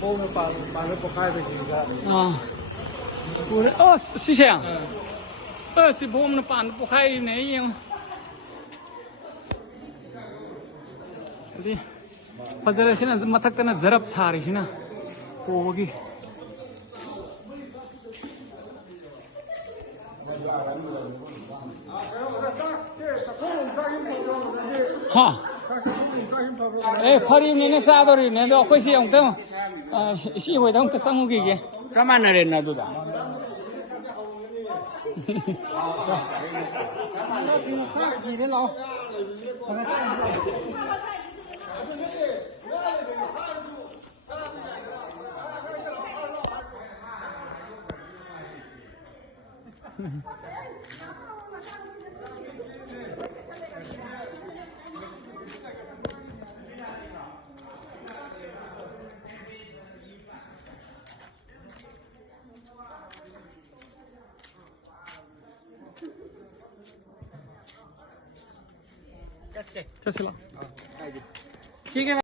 风把它不开的几个。啊，哦，是这样。是我们的板不开那样。对，或者现在马塔跟那zarab छारी है ना होगी हाँ फरी ने सादरी ने तो कोई सी हम तो सी हुई तो हम कसम होगी के सामान रे ना दूधा चल चला ठीक है।